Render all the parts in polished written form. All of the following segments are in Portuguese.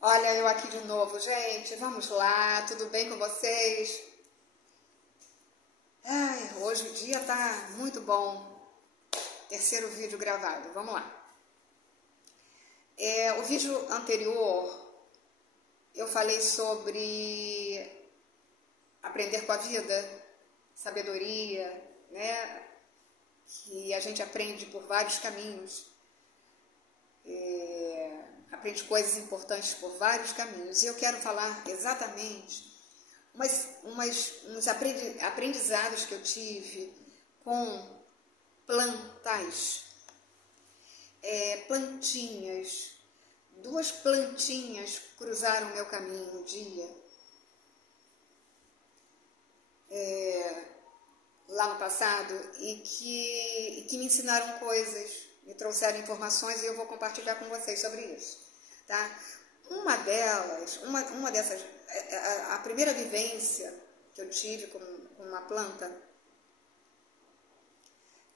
Olha, eu aqui de novo, gente. Vamos lá, tudo bem com vocês? Ai, hoje o dia tá muito bom. Terceiro vídeo gravado, vamos lá. O vídeo anterior eu falei sobre aprender com a vida, sabedoria, né? Que a gente aprende por vários caminhos. Aprende coisas importantes por vários caminhos. E eu quero falar exatamente uns aprendizados que eu tive com plantas, plantinhas. Duas plantinhas cruzaram meu caminho um dia, lá no passado, e que me ensinaram coisas, me trouxeram informações e eu vou compartilhar com vocês sobre isso, tá? Uma dessas, a primeira vivência que eu tive com uma planta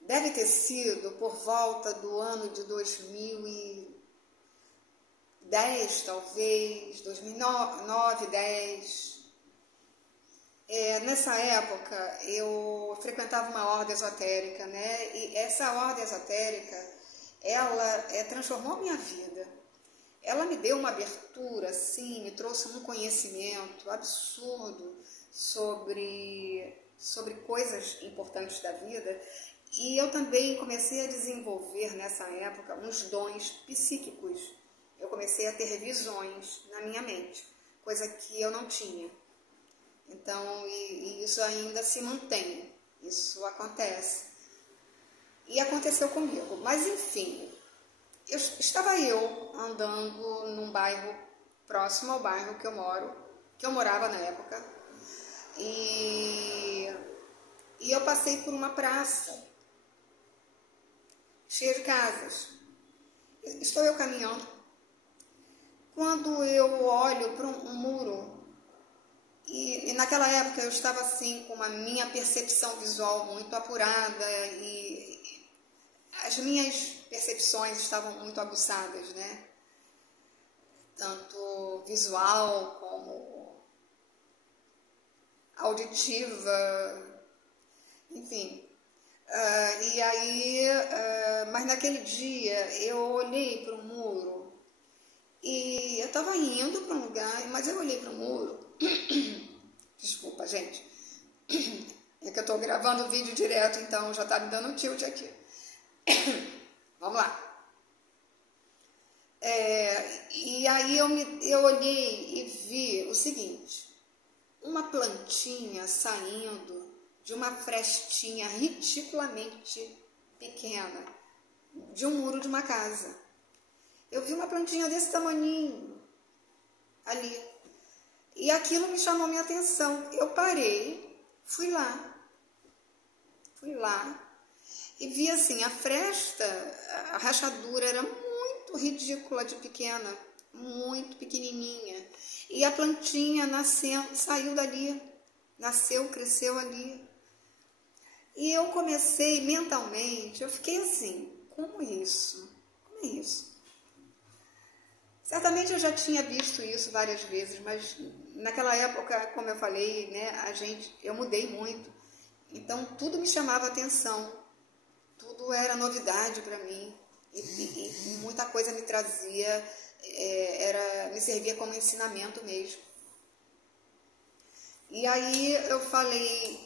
deve ter sido por volta do ano de 2010, talvez, 2009, 10. Nessa época eu frequentava uma ordem esotérica, né? E essa ordem esotérica, ela transformou minha vida. Ela me deu uma abertura, assim, me trouxe um conhecimento absurdo sobre coisas importantes da vida. E eu também comecei a desenvolver nessa época uns dons psíquicos. Eu comecei a ter visões na minha mente, coisa que eu não tinha. Então, e isso ainda se mantém, isso acontece. E aconteceu comigo, mas enfim, estava eu andando num bairro próximo ao bairro que eu morava na época, e eu passei por uma praça cheia de casas. Estou eu caminhando, quando eu olho para um muro. E naquela época eu estava assim com a minha percepção visual muito apurada e as minhas percepções estavam muito aguçadas, né? Tanto visual como auditiva, enfim. Mas naquele dia eu olhei para o muro e eu estava indo para um lugar, mas eu olhei para o muro. Desculpa, gente. É que eu tô gravando o vídeo direto, então já tá me dando um tilt aqui. Vamos lá. E aí eu olhei e vi o seguinte: uma plantinha saindo de uma frestinha ridiculamente pequena de um muro de uma casa. Eu vi uma plantinha desse tamaninho ali. E aquilo me chamou minha atenção. Eu parei, fui lá e vi assim, a fresta, a rachadura era muito ridícula de pequena, muito pequenininha. E a plantinha saiu dali, nasceu, cresceu ali. E eu comecei mentalmente, eu fiquei assim, como isso? Como é isso? Certamente eu já tinha visto isso várias vezes, mas naquela época, como eu falei, né, eu mudei muito. Então tudo me chamava atenção, tudo era novidade para mim e muita coisa me trazia, me servia como ensinamento mesmo. E aí eu falei,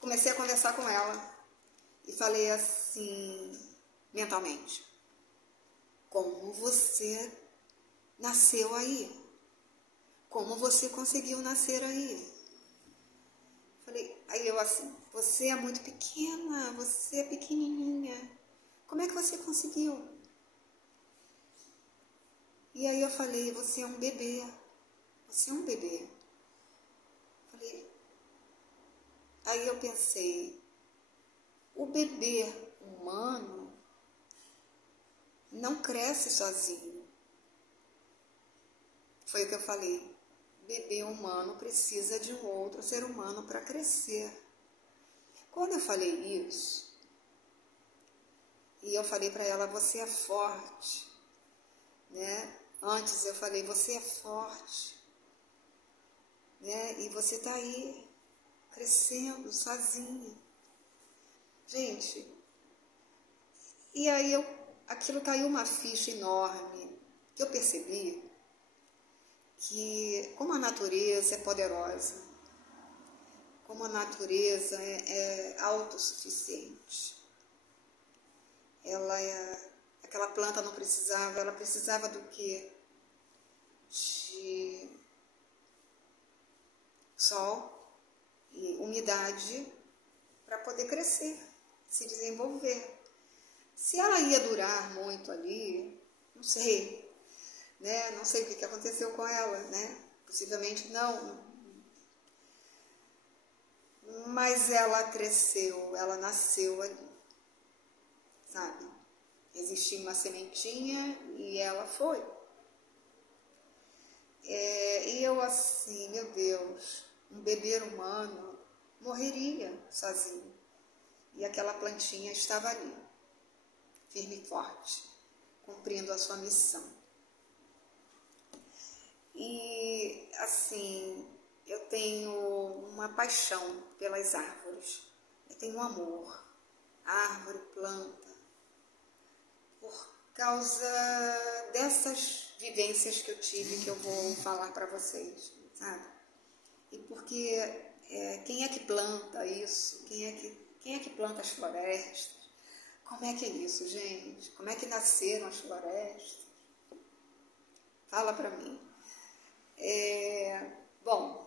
comecei a conversar com ela e falei assim, mentalmente: como você nasceu aí? Como você conseguiu nascer aí? Aí eu assim, você é muito pequena, você é pequenininha. Como é que você conseguiu? E aí eu falei, você é um bebê. Você é um bebê. Aí eu pensei, o bebê humano não cresce sozinho. Foi o que eu falei. Bebê humano precisa de um outro ser humano para crescer. Quando eu falei isso, e eu falei para ela, você é forte, né? antes, eu falei, você é forte, né? E você está aí, crescendo, sozinha. Gente, e aí aquilo caiu uma ficha enorme, que eu percebi que como a natureza é poderosa, como a natureza é autossuficiente. Aquela planta não precisava, ela precisava do quê? De sol e umidade para poder crescer, se desenvolver. Se ela ia durar muito ali, não sei, né? Não sei o que aconteceu com ela, né? Possivelmente não. Mas ela cresceu, ela nasceu ali, sabe? Existia uma sementinha e ela foi. E eu assim, meu Deus, um bebê humano morreria sozinho. E aquela plantinha estava ali, firme e forte, cumprindo a sua missão. E assim, eu tenho uma paixão pelas árvores, eu tenho um amor, árvore, planta, por causa dessas vivências que eu tive, que eu vou falar para vocês, sabe? E porque quem é que planta isso? Quem é que planta as florestas? Como é que é isso, gente? Como é que nasceram as florestas? Fala para mim. Bom,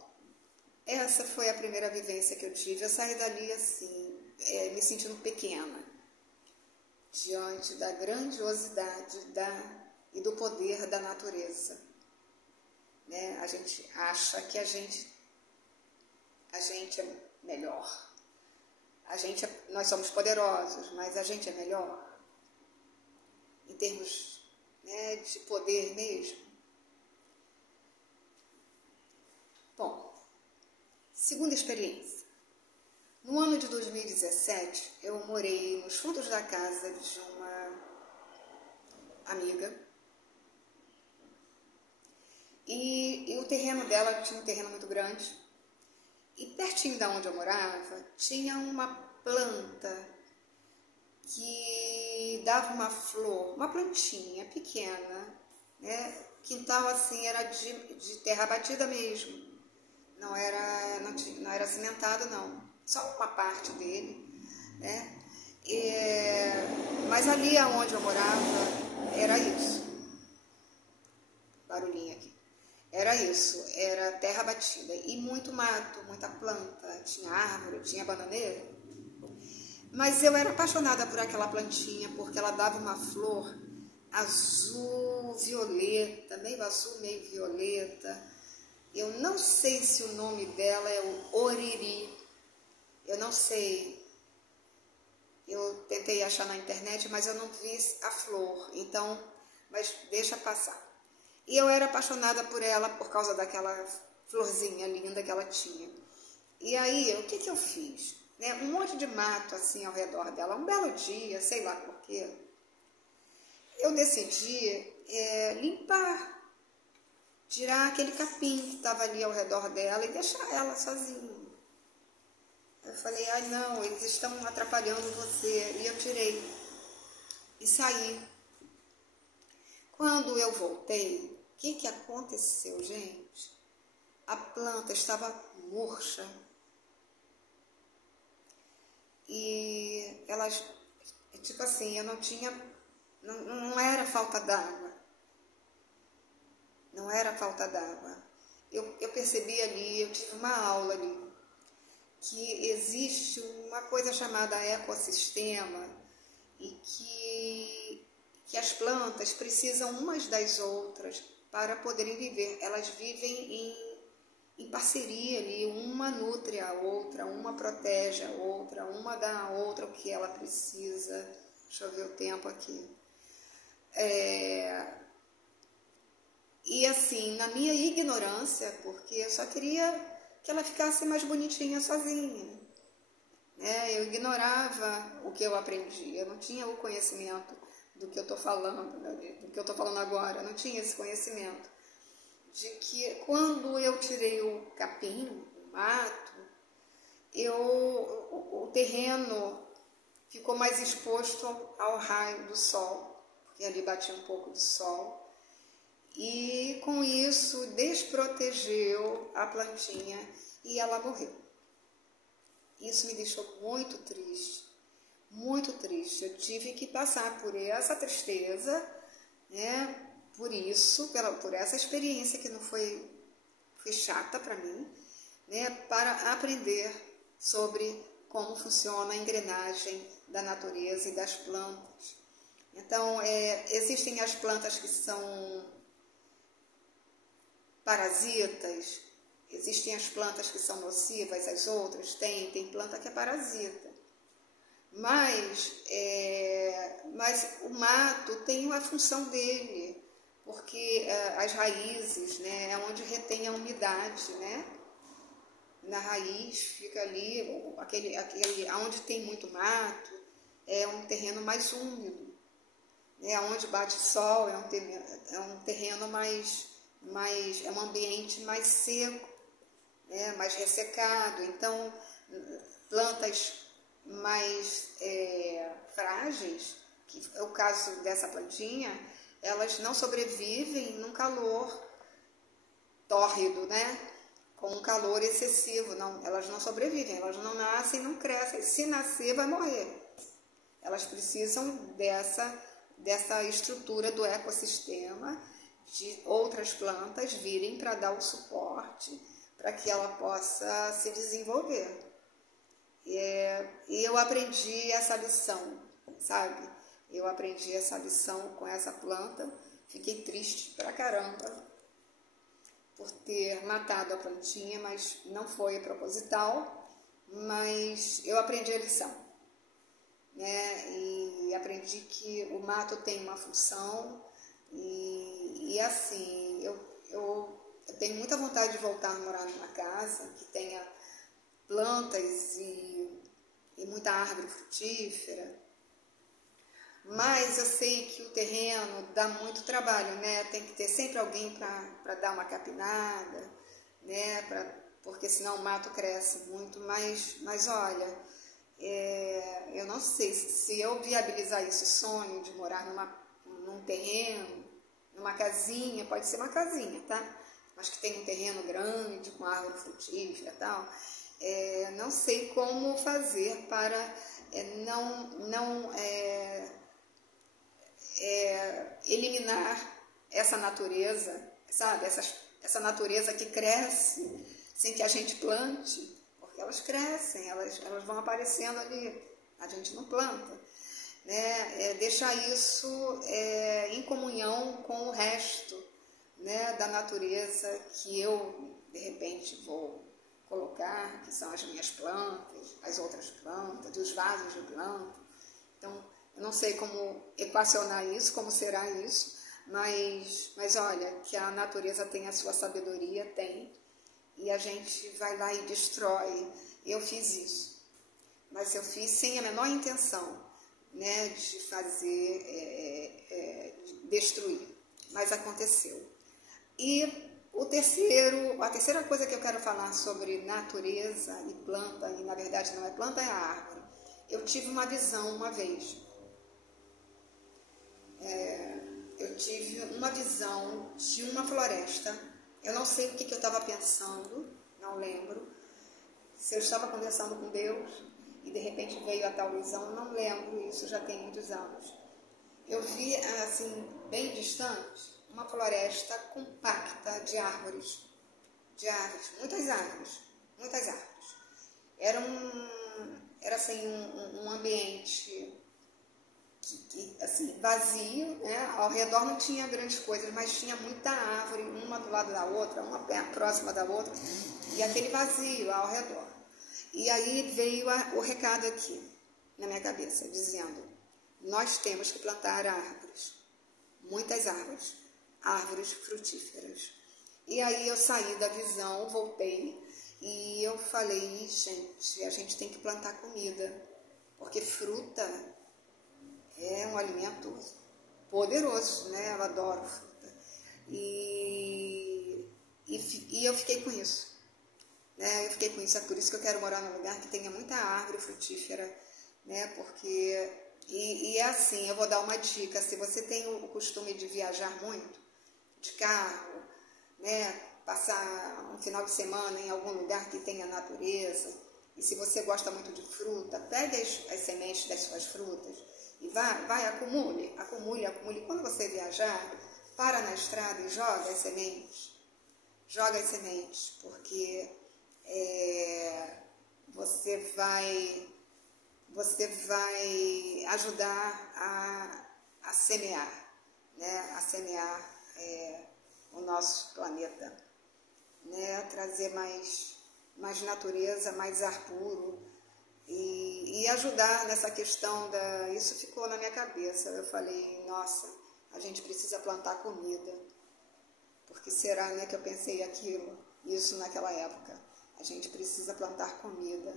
essa foi a primeira vivência que eu tive. Eu saí dali assim, me sentindo pequena, diante da grandiosidade e do poder da natureza. Né? A gente acha que a gente é melhor. Nós somos poderosos, mas a gente é melhor em termos, né, de poder mesmo. Bom, segunda experiência. No ano de 2017, eu morei nos fundos da casa de uma amiga. E o terreno dela tinha um terreno muito grande. E pertinho da onde eu morava, tinha uma planta que dava uma flor, uma plantinha pequena, né? O quintal assim era de terra batida mesmo. Não era cimentado, não. Só uma parte dele, né? Mas ali onde eu morava, era isso. Barulhinho aqui. Era isso, era terra batida. E muito mato, muita planta. Tinha árvore, tinha bananeira. Mas eu era apaixonada por aquela plantinha, porque ela dava uma flor azul, violeta, meio azul, meio violeta. Eu não sei se o nome dela é o oriri. Eu não sei. Eu tentei achar na internet, mas eu não vi a flor. Então, mas deixa passar. E eu era apaixonada por ela por causa daquela florzinha linda que ela tinha. E aí, o que eu fiz? Né? Um monte de mato assim ao redor dela. Um belo dia, sei lá por quê, eu decidi limpar. Tirar aquele capim que estava ali ao redor dela e deixar ela sozinha. Eu falei, ai não, eles estão atrapalhando você. E eu tirei. E saí. Quando eu voltei, o que aconteceu, gente? A planta estava murcha. E elas, tipo assim, eu não tinha, não era falta d'água. Não era falta d'água. Eu percebi ali, eu tive uma aula ali, que existe uma coisa chamada ecossistema e que as plantas precisam umas das outras para poderem viver. Elas vivem em parceria ali, uma nutre a outra, uma protege a outra, uma dá a outra o que ela precisa. Deixa eu ver o tempo aqui. E assim, na minha ignorância, porque eu só queria que ela ficasse mais bonitinha sozinha, né? Eu ignorava o que eu aprendi, eu não tinha o conhecimento do que eu estou falando, do que eu estou falando agora, eu não tinha esse conhecimento. De que quando eu tirei o capim, o mato, o terreno ficou mais exposto ao raio do sol, porque ali batia um pouco do sol. E com isso desprotegeu a plantinha e ela morreu. Isso me deixou muito triste, muito triste. Eu tive que passar por essa tristeza, né? Por isso, por essa experiência que não foi chata para mim, né? Para aprender sobre como funciona a engrenagem da natureza e das plantas. Então, existem as plantas que são parasitas, existem as plantas que são nocivas, as outras tem planta que é parasita. Mas o mato tem uma função dele, porque as raízes, né, é onde retém a umidade, né? Na raiz fica ali, onde tem muito mato, é um terreno mais úmido, né? Onde bate sol é um terreno é um ambiente mais seco, né? Mais ressecado. Então, plantas mais frágeis, que é o caso dessa plantinha, elas não sobrevivem num calor tórrido, né? Com um calor excessivo. Não, elas não sobrevivem, elas não nascem, não crescem. Se nascer, vai morrer. Elas precisam dessa estrutura do ecossistema, de outras plantas virem para dar o suporte para que ela possa se desenvolver. E eu aprendi essa lição, sabe? Eu aprendi essa lição com essa planta. Fiquei triste pra caramba por ter matado a plantinha, mas não foi proposital. Mas eu aprendi a lição, né? E aprendi que o mato tem uma função. E assim, eu tenho muita vontade de voltar a morar numa casa que tenha plantas e muita árvore frutífera. Mas eu sei que o terreno dá muito trabalho, né? Tem que ter sempre alguém para dar uma capinada, né? Porque senão o mato cresce muito. Mas olha, eu não sei se eu viabilizar esse sonho de morar num terreno, numa casinha, pode ser uma casinha, tá? Mas que tem um terreno grande, com árvore frutífera e tal. Não sei como fazer para não eliminar essa natureza, sabe? Essa natureza que cresce sem que a gente plante, porque elas crescem, elas vão aparecendo ali, a gente não planta, né? Deixar isso em comunhão com o resto, né, da natureza que eu, de repente, vou colocar, que são as minhas plantas, as outras plantas, os vasos de planta. Então, eu não sei como equacionar isso, como será isso, mas olha, que a natureza tem a sua sabedoria, tem, e a gente vai lá e destrói. Eu fiz isso, mas eu fiz sem a menor intenção, né, de fazer, de destruir, mas aconteceu. E a terceira coisa que eu quero falar sobre natureza e planta, e na verdade não é planta, é árvore. Eu tive uma visão uma vez. Eu tive uma visão de uma floresta. Eu não sei o que eu estava pensando, não lembro. Se eu estava conversando com Deus e de repente veio a tal visão, não lembro, isso já tem muitos anos. Eu vi, assim, bem distante, uma floresta compacta de árvores, muitas árvores. Era assim, um ambiente assim, vazio, né? Ao redor não tinha grandes coisas, mas tinha muita árvore, uma do lado da outra, uma próxima da outra, e aquele vazio ao redor. E aí veio o recado aqui na minha cabeça, dizendo: nós temos que plantar árvores, muitas árvores frutíferas. E aí eu saí da visão, voltei, e eu falei: gente, a gente tem que plantar comida, porque fruta é um alimento poderoso, né? Eu adoro fruta. E eu fiquei com isso, né? Eu fiquei com isso, é por isso que eu quero morar num lugar que tenha muita árvore frutífera, né? Porque, é assim, eu vou dar uma dica, se você tem o costume de viajar muito, de carro, né? Passar um final de semana em algum lugar que tenha natureza, e se você gosta muito de fruta, pegue as sementes das suas frutas e vai, acumule. Quando você viajar, para na estrada e joga as sementes. Joga as sementes, porque você vai ajudar a semear, né? A semear o nosso planeta, né? Trazer mais natureza, mais ar puro e ajudar nessa questão Isso ficou na minha cabeça. Eu falei, nossa, a gente precisa plantar comida. Porque será, né, que eu pensei isso naquela época? A gente precisa plantar comida.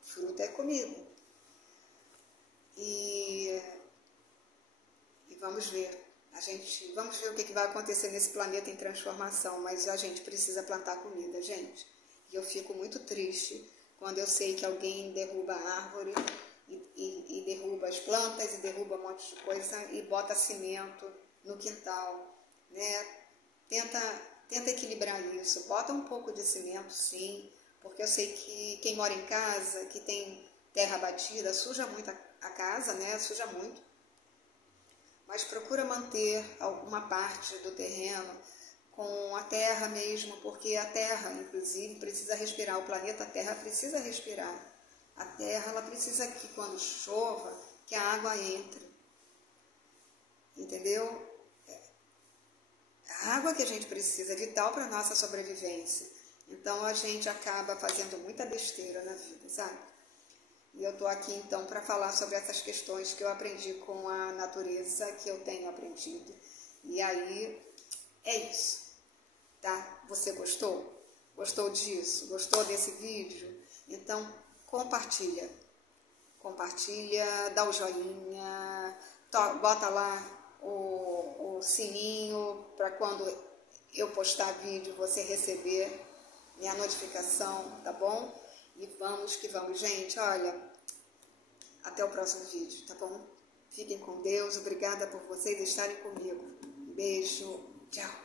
Fruta é comida. E vamos ver. Vamos ver o que vai acontecer nesse planeta em transformação, mas a gente precisa plantar comida, gente. E eu fico muito triste quando eu sei que alguém derruba a árvore e derruba as plantas e derruba um monte de coisa e bota cimento no quintal, né? Tenta equilibrar isso. Bota um pouco de cimento, sim, porque eu sei que quem mora em casa, que tem terra batida, suja muito a casa, né? Suja muito. Mas procura manter alguma parte do terreno com a terra mesmo, porque a terra, inclusive, precisa respirar. O planeta Terra precisa respirar. A terra, ela precisa que quando chova, que a água entre. Entendeu? A água que a gente precisa é vital para a nossa sobrevivência. Então, a gente acaba fazendo muita besteira na vida, sabe? E eu estou aqui, então, para falar sobre essas questões que eu aprendi com a natureza, que eu tenho aprendido. E aí, é isso, tá? Você gostou? Gostou disso? Gostou desse vídeo? Então, compartilha. Compartilha, dá o joinha, bota lá o sininho para quando eu postar vídeo você receber minha notificação, tá bom? E vamos que vamos, gente. Olha, até o próximo vídeo, tá bom? Fiquem com Deus. Obrigada por vocês estarem comigo. Beijo. Tchau.